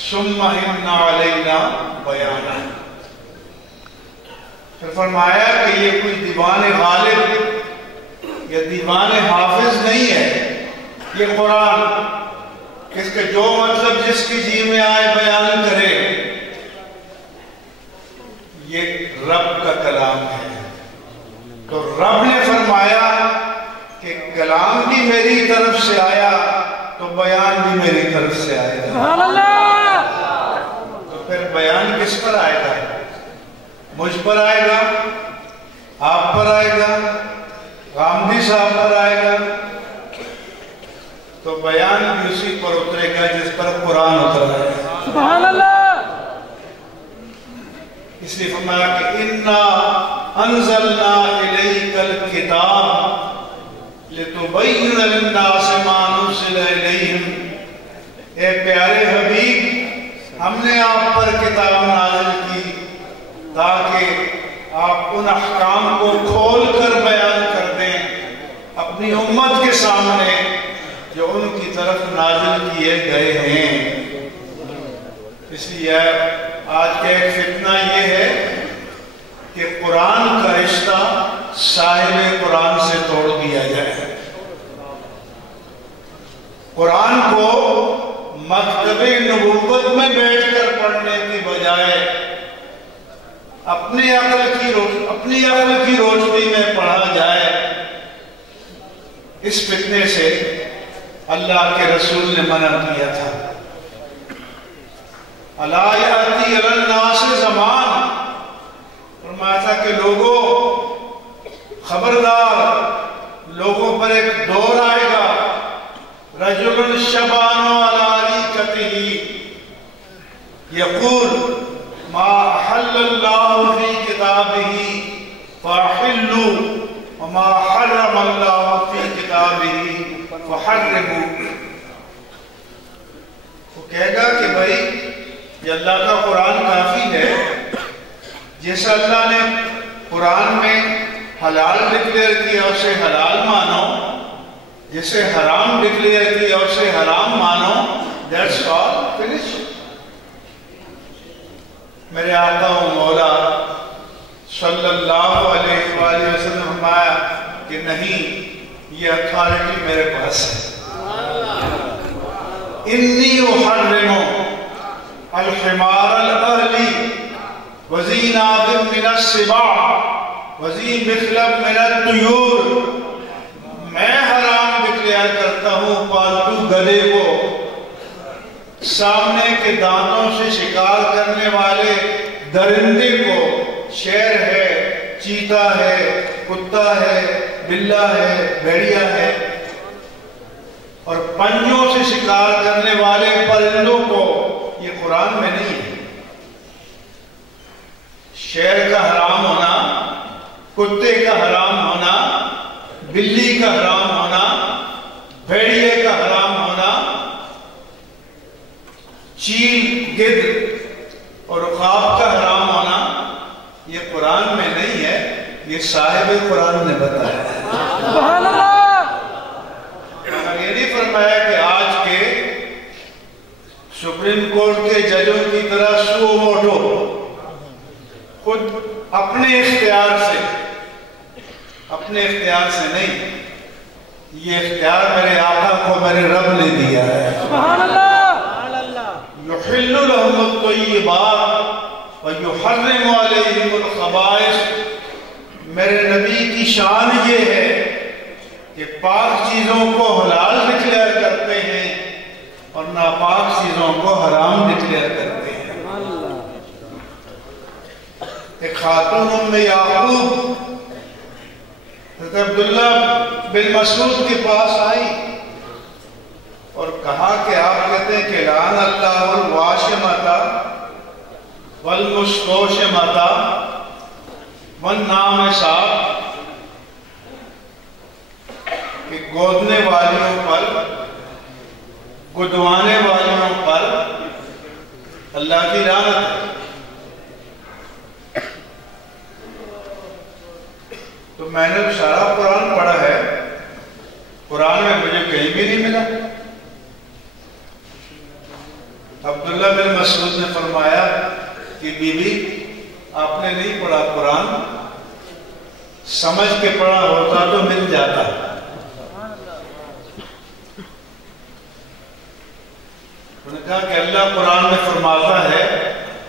ثم ان علینا بیانہ. پھر فرمایا کہ یہ کوئی دیوان غالب یا دیوان حافظ نہیں ہے، یہ قرآن اس کے جو مطلب جس کی جی میں آئے بیان کرے. یہ رب کا کلام ہے. تو رب نے فرمایا کہ کلام بھی میری طرف سے آیا تو بیان بھی میری طرف سے آئے گا. سبحان اللہ. تو پھر بیان کس پر آئے گا؟ مجھ پر آئے گا، آپ پر آئے گا، غامدی صاحب پر آئے گا. تو بیان بھی اسی پر اترے گا جس پر قرآن اترا ہے. سبحان اللہ. اس لیے فرمایا کہ اِنَّا أَنزَلْنَا إِلَيْكَ الْكِتَابَ لِتُبَيِّنَ لِلنَّاسِ مَا نُزِّلَ إِلَيْهِمْ. اے پیارے حبیب، ہم نے آپ پر کتاب نازل کی تاکہ آپ ان احکام کو کھول کر بیان کر دیں اپنی امت کے سامنے جو ان کی طرف نازل کیے گئے ہیں. اس لیے آج کا ایک فتنہ یہ ہے کہ قرآن کا رشتہ صاحب قرآن سے توڑ دیا جائے. قرآن کو مکتب نبوت میں بیٹھ کر پڑھنے کی بجائے اپنی عقل کی روشنی میں پڑھا جائے. اس فتنے سے اللہ کے رسول نے منع کیا تھا. الا یاتی علی الناس زمان، فرمایا تھا کہ لوگوں خبردار، لوگوں پر ایک دور آئے گا. رجل شبان علی ریکتہ یقول ما احل اللہ فی کتابہ فاحلوا وما حرم اللہ فی کتابہ فحرموا. وہ کہے گا کہ بھائی یہ اللہ کا قرآن کافی ہے. جیسا اللہ نے قرآن میں حلال ڈکلیئر کیا اسے حلال مانو، جسے حرام ڈکلیئر کیا اسے حرام مانو. That's all, finish. میرے آقا و مولا صلی اللہ علیہ وآلہ وسلم فرمایا کہ نہیں، یہ اتھارٹی میرے پاس ہے. انی احرم الحمار الاہلی وذی ناب من السباع وذی مخلب من الطیور. میں حرام ڈکلیئر کرتا ہوں پالتو گدھے کو، سامنے کے دانتوں سے شکار کرنے والے درندے کو، شیر ہے، چیتا ہے، کتا ہے، بلہ ہے، بھیڑیا ہے، اور پنجوں سے شکار کرنے والے پرندوں کو. یہ قرآن میں نہیں ہے. شیر کا حرام ہونا، کتے کا حرام ہونا، بلی کا حرام ہونا، بھیڑیے کا حرام ہونا، چیل، گدھ اور عقاب کا حرام ہونا، یہ قرآن میں نہیں ہے. یہ صاحب قرآن نے بتایا ہے. سبحان اللہ. یہ نہیں فرمایا کہ آج کے سپریم کورٹ کے ججوں کی طرح سو موٹو خود اپنے اختیار سے نہیں. یہ اختیار میرے آقا کو میرے رب نے دیا ہے. سبحان اللہ. یحل لهم الطیبات ویحرم علیہم الخبائث. میرے نبی کی شان یہ ہے کہ پاک چیزوں کو حلال ڈکلیئر کرتے ہیں اور ناپاک چیزوں کو حرام ڈکلیئر کرتے ہیں. ایک خاتون ام یعقوب حضرت عبداللہ بن مسعود کے پاس آئی اور کہا کہ آپ کہتے ہیں کہ لعن اللہ الواشمۃ والمستوشمۃ والنامصات، کہ گودنے والیوں پر، گدوانے والیوں پر اللہ کی لعنت ہے. تو میں نے سارا قرآن پڑھا ہے، قرآن میں مجھے کہیں بھی نہیں ملا. عبداللہ بن مسعود نے فرمایا کہ بی بی آپ نے نہیں پڑھا قرآن، سمجھ کے پڑھا ہوتا تو مل جاتا۔ انہوں نے کہا کہ اللہ قرآن میں فرماتا ہے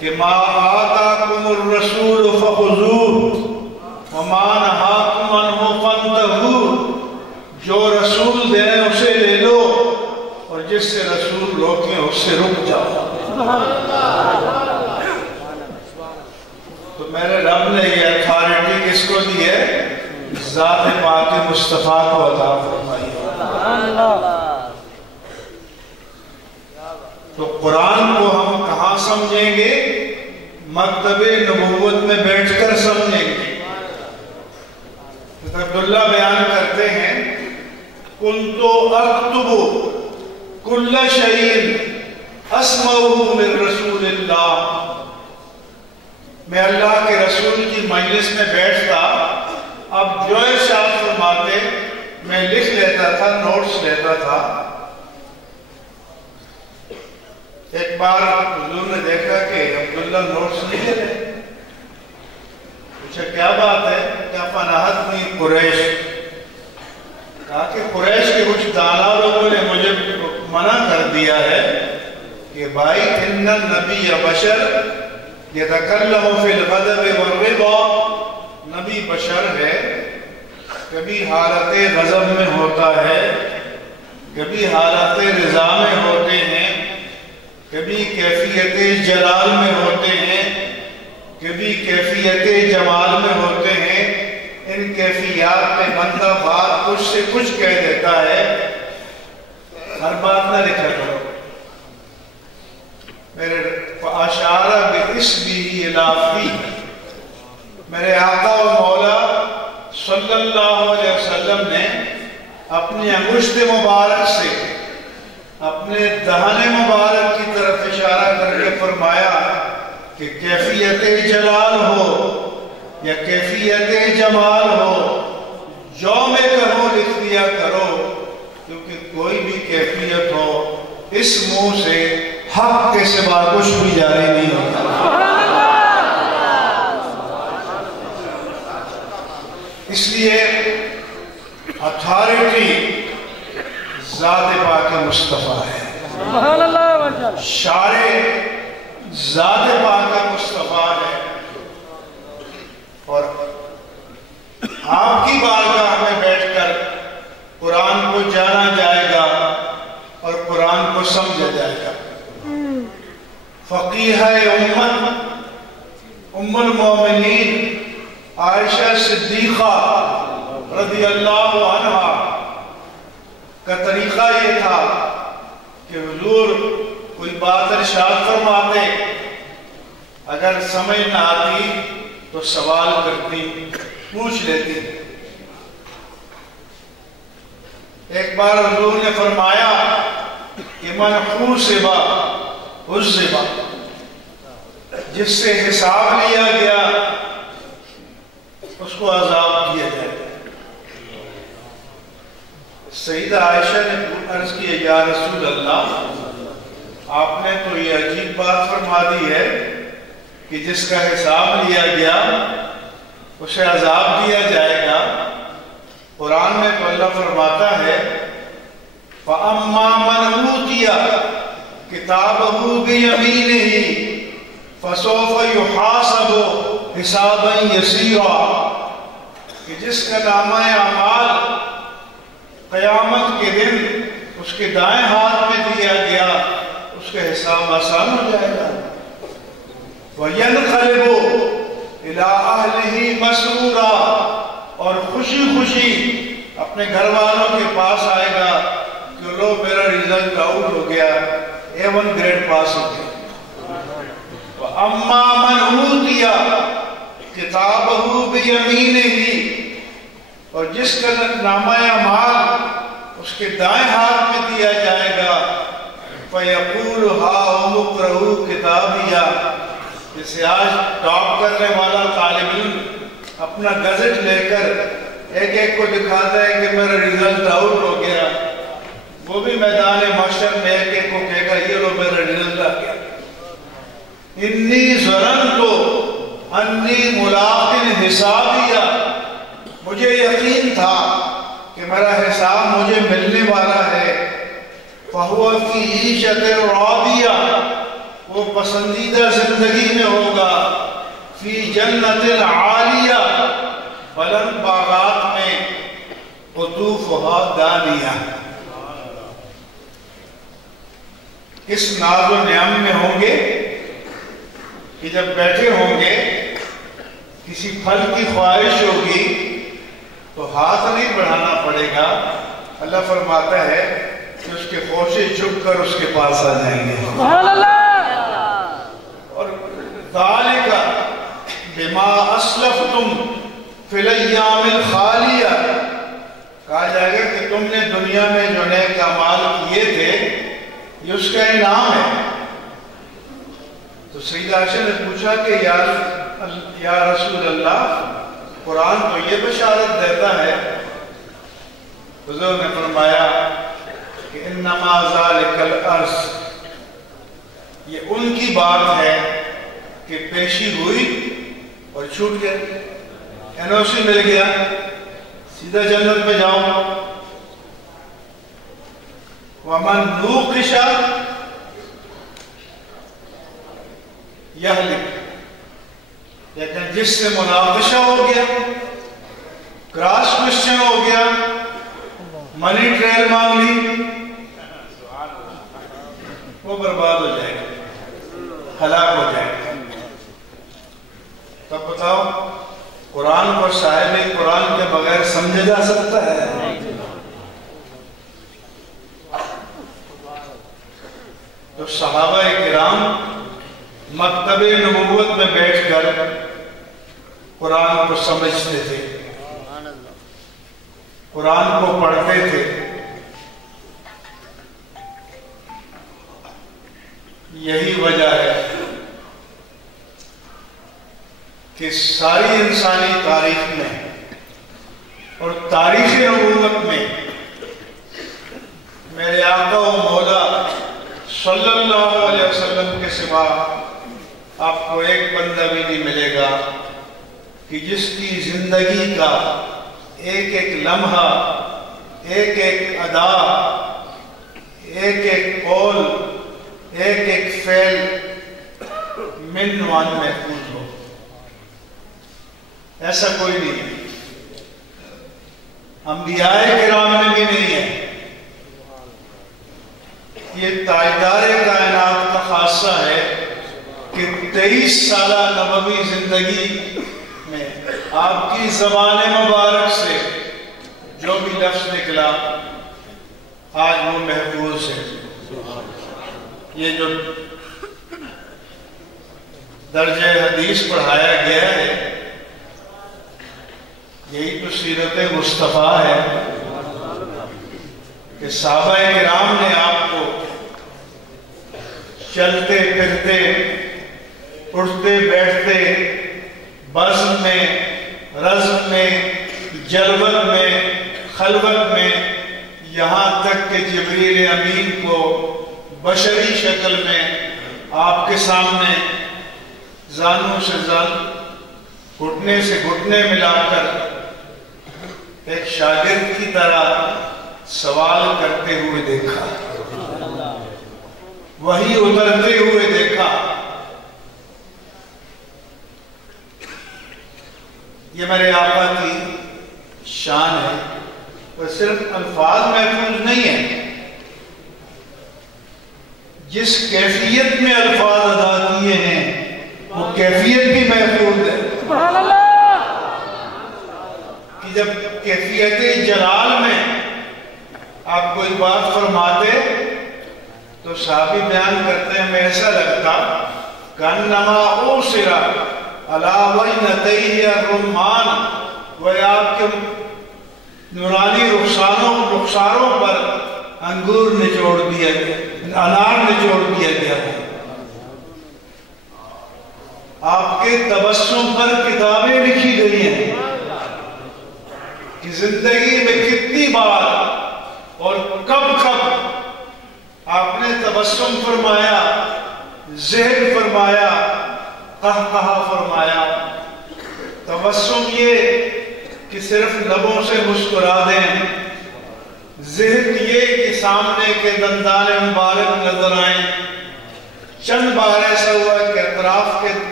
کہ ما آتاکم الرسول فخذوہ وما نہاکم عنہ فانتہوا، جو رسول دیں اسے لے لو اور جس سے رسول روکیں اس سے رک جاؤ۔ تو میرے رب نے یہ اتھارٹی کس کو دی ہے؟ ذات پاک مصطفیٰ کو عطا فرمائی۔ تو قرآن کو ہم کہاں سمجھیں گے؟ مکتب نبوت میں بیٹھ کر سمجھیں گے۔ عبداللہ بیان کرتے ہیں كنت اكتب كل شيء اسمعه من رسول اللہ، میں اللہ کے رسول کی مجلس میں بیٹھتا، اب جو ارشاد فرماتے میں لکھ لیتا تھا، نوٹس لیتا تھا۔ ایک بار حضور نے دیکھا کہ عبداللہ نوٹس نہیں لے رہے، پوچھا کیا بات ہے؟ کیا فناحتنی قریش، کہا کہ قریش کے کچھ دانا لوگوں نے مجھے منع کر دیا ہے کہ بھائی ان النبی بشر یتکلم فی الغضب والرضا، نبی بشر ہے، کبھی حالت غضب میں ہوتا ہے، کبھی حالت رضا میں ہوتے ہیں، کبھی کیفیت جلال میں ہوتے ہیں، کبھی کیفیت جمال میں ہوتے ہیں۔ ان کیفیات میں بندہ بات کچھ سے کچھ کہہ دیتا ہے، ہر بات نہ لکھا کرو۔ میرے اشارہ باسمہ الافی، میرے آقا و مولا صلی اللہ علیہ وسلم نے اپنی انگشت مبارک سے اپنے دہن مبارک کی طرف اشارہ کر کے فرمایا کہ کیفیت جلال ہو یا کیفیت جمال ہو، جو میں کہوں لکھ دیا کرو، کیونکہ کوئی بھی کیفیت ہو اس منہ سے حق کے سوا کچھ بھی جاری نہیں ہوتا۔ اس لیے اتھارٹی ذات پاک مصطفیٰ ہے، شارع ذات پاک مصطفیٰ ہے، اور آپ کی بارگاہ میں بیٹھ کر قرآن کو جانا جائے گا اور قرآن کو سمجھا جائے گا۔ فقیہ امت ام المومنین عائشہ صدیقہ رضی اللہ عنہا کا طریقہ یہ تھا کہ حضور کوئی بات ارشاد فرماتے، اگر سمجھ نہ آتی تو سوال کرتی، پوچھ لیتی۔ ایک بار حضور نے فرمایا کہ من حوسبا عذبا، جس سے حساب لیا گیا اس کو عذاب دیا جائے گا۔ سیدہ عائشہ نے عرض کی یا رسول اللہ، آپ نے تو یہ عجیب بات فرما دی ہے کہ جس کا حساب لیا گیا اسے عذاب دیا جائے گا۔ قرآن میں تو اللہ فرماتا ہے فَأَمَّا مَنْ أُوتِيَ كِتَابَهُ بِيَمِينِهِ فَسَوْفَ يُحَاسَبُ حِسَابًا يَسِيرًا، کہ جس کا نامہ اعمال قیامت کے دن اس کے دائیں ہاتھ میں دیا گیا، اس کا حساب آسان ہو جائے گا۔ وَيَنْقَلِبُ إِلَىٰ أَهْلِهِ مَسْرُورًا، اور خوشی خوشی اپنے گھر والوں کے پاس آئے گا کہ لو میرا ریزلٹ آؤٹ ہو گیا، A1 گریڈ پاس ہو گیا۔ وَأَمَّا مَنْ أُوتِيَ كِتَابَهُ بِيَمِينِهِ، اور جس کا نامہ اعمال اس کے دائیں ہاتھ میں دیا جائے گا فَيَقُولُ هَاؤُمُ اقْرَءُوا كِتَابِيَهْ، جسے آج ٹاپ کرنے والا طالب علم اپنا گزٹ لے کر ایک ایک کو دکھاتا ہے کہ میرا ریزلٹ آؤٹ ہو گیا، وہ بھی میدان محشر میں ایک ایک کو کہے گا یہ لو میرا ریزلٹ انی ظننت انی ملاق حسابیہ، مجھے یقین تھا کہ میرا حساب مجھے ملنے والا ہے، فہو فی عیشۃ راضیہ، وہ پسندیدہ زندگی میں ہوگا، فی جنت عالیہ، بلند باغات میں، قطوفہا دانیہ، اس ناز و نعم میں ہوں گے کہ جب بیٹھے ہوں گے کسی پھل کی خواہش ہوگی تو ہاتھ نہیں بڑھانا پڑے گا، اللہ فرماتا ہے کہ اس کے خوشے جھک کر اس کے پاس آ جائیں گے۔ سبحان اللہ۔ اور ذالک بما اسلفتم فی الایام الخالیہ، کہا جائے گا کہ تم نے دنیا میں جو نیک اعمال کیے تھے یہ اس کا انعام ہے۔ تو سیدہ عائشہ نے پوچھا کہ یا رسول اللہ، قرآن تو یہ بشارت دیتا ہے۔ حضور نے فرمایا کہ انما ذالک الارض، یہ ان کی بات ہے کہ پیشی ہوئی اور چھوٹ گیا، NOC مل گیا، سیدھا جنت میں جاؤ۔ وَمَن نُوقِشَ یہلک، لیکن جس سے مناقشہ ہو گیا، کراس کوشچن ہو گیا، منی ٹریل مانگ لی، وہ برباد ہو جائے گا، ہلاک ہو جائے گا۔ تب بتاؤ قرآن کو صاحب قرآن کے بغیر سمجھا جا سکتا ہے؟ تو صحابہ کرام مکتب نبوت میں بیٹھ کر قرآن کو سمجھتے تھے، قرآن کو پڑھتے تھے۔ یہی وجہ ہے کہ ساری انسانی تاریخ میں اور تاریخ نبوت میں میرے آقا و مولا صلی اللہ علیہ وسلم کے سوا آپ کو ایک بندہ بھی نہیں ملے گا کہ جس کی زندگی کا ایک ایک لمحہ، ایک ایک ادا، ایک ایک قول، ایک ایک فعل من وان محفوظ ہو۔ ایسا کوئی نہیں ہے، انبیاء کرام میں بھی نہیں ہے۔ یہ تاجدار کائنات کا خاصہ ہے کہ 23 سالہ نبوی زندگی میں آپ کی زبان مبارک سے جو بھی لفظ نکلا آج وہ محفوظ ہے۔ یہ جو درجہ حدیث پڑھایا گیا ہے یہی تو سیرت مصطفیٰ ہے کہ صحابہ کرام نے آپ کو چلتے پھرتے، اٹھتے بیٹھتے، بزم میں، رزم میں، جلوت میں، خلوت میں، یہاں تک کہ جبریل امین کو بشری شکل میں آپ کے سامنے زانوں سے زان، گھٹنے سے گھٹنے ملا کر ایک شاگرد کی طرح سوال کرتے ہوئے دیکھا، وہی اترتے ہوئے دیکھا۔ یہ میرے آقا کی شان ہے، اور صرف الفاظ محفوظ نہیں ہیں، جس کیفیت میں الفاظ ادا کیے ہیں وہ کیفیت بھی محفوظ ہے۔ سبحان اللہ۔ کہ جب کیفیت جلال میں آپ کوئی بات فرماتے تو صحابی بیان کرتے ہیں میں ایسا لگتا کانما اوسرا علی وجنتیہ الرمان، گویا آپ کے نورانی رخساروں پر انگور نچوڑ دیا گیا، انار نچوڑ دیا گیا ہے۔ آپ کے تبسم پر کتابیں لکھی گئی ہیں کہ زندگی میں کتنی بار اور کب کب آپ نے تبسم فرمایا، ذہن فرمایا، قہقہا فرمایا. تبسم یہ کہ صرف لبوں سے مسکرا دیں، ذہن یہ کہ سامنے کے دندان مبارک نظر آئیں. چند بار ایسا ہوا کہ اطراف کے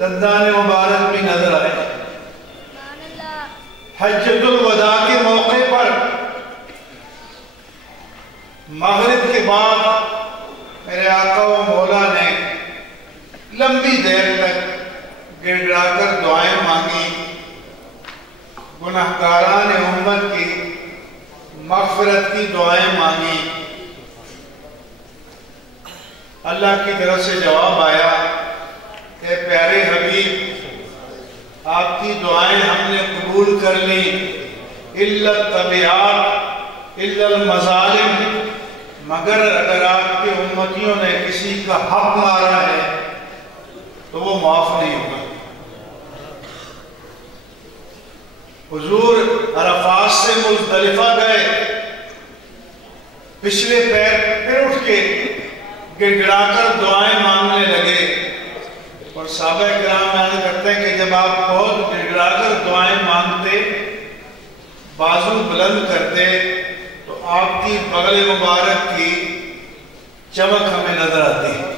دندان مبارک بھی نظر آئے. حجۃ الوداع کے موقع پر مغرب کے بعد میرے آقا و مولا نے لمبی دیر تک گڑ گڑا کر دعائیں مانگی، گناہگاران امت کی مغفرت کی دعائیں مانگی. اللہ کی طرف سے جواب آیا کہ پیارے حبیب، آپ کی دعائیں ہم نے قبول کر لی. الا التبعات الا المظالم، مگر اگر آپ کے امتیوں نے کسی کا حق مارا ہے تو وہ معاف نہیں ہوگا. حضور عرفات سے مزدلفہ گئے، پچھلے پیر پھر اٹھ کے گڑ گڑا کر دعائیں مانگنے لگے. اور صحابہ کرام بیان کرتے ہیں کہ جب آپ بہت گڑ گڑا کر دعائیں مانگتے، بازو بلند کرتے، تو آپ کی بغل مبارک کی چمک ہمیں نظر آتی ہے.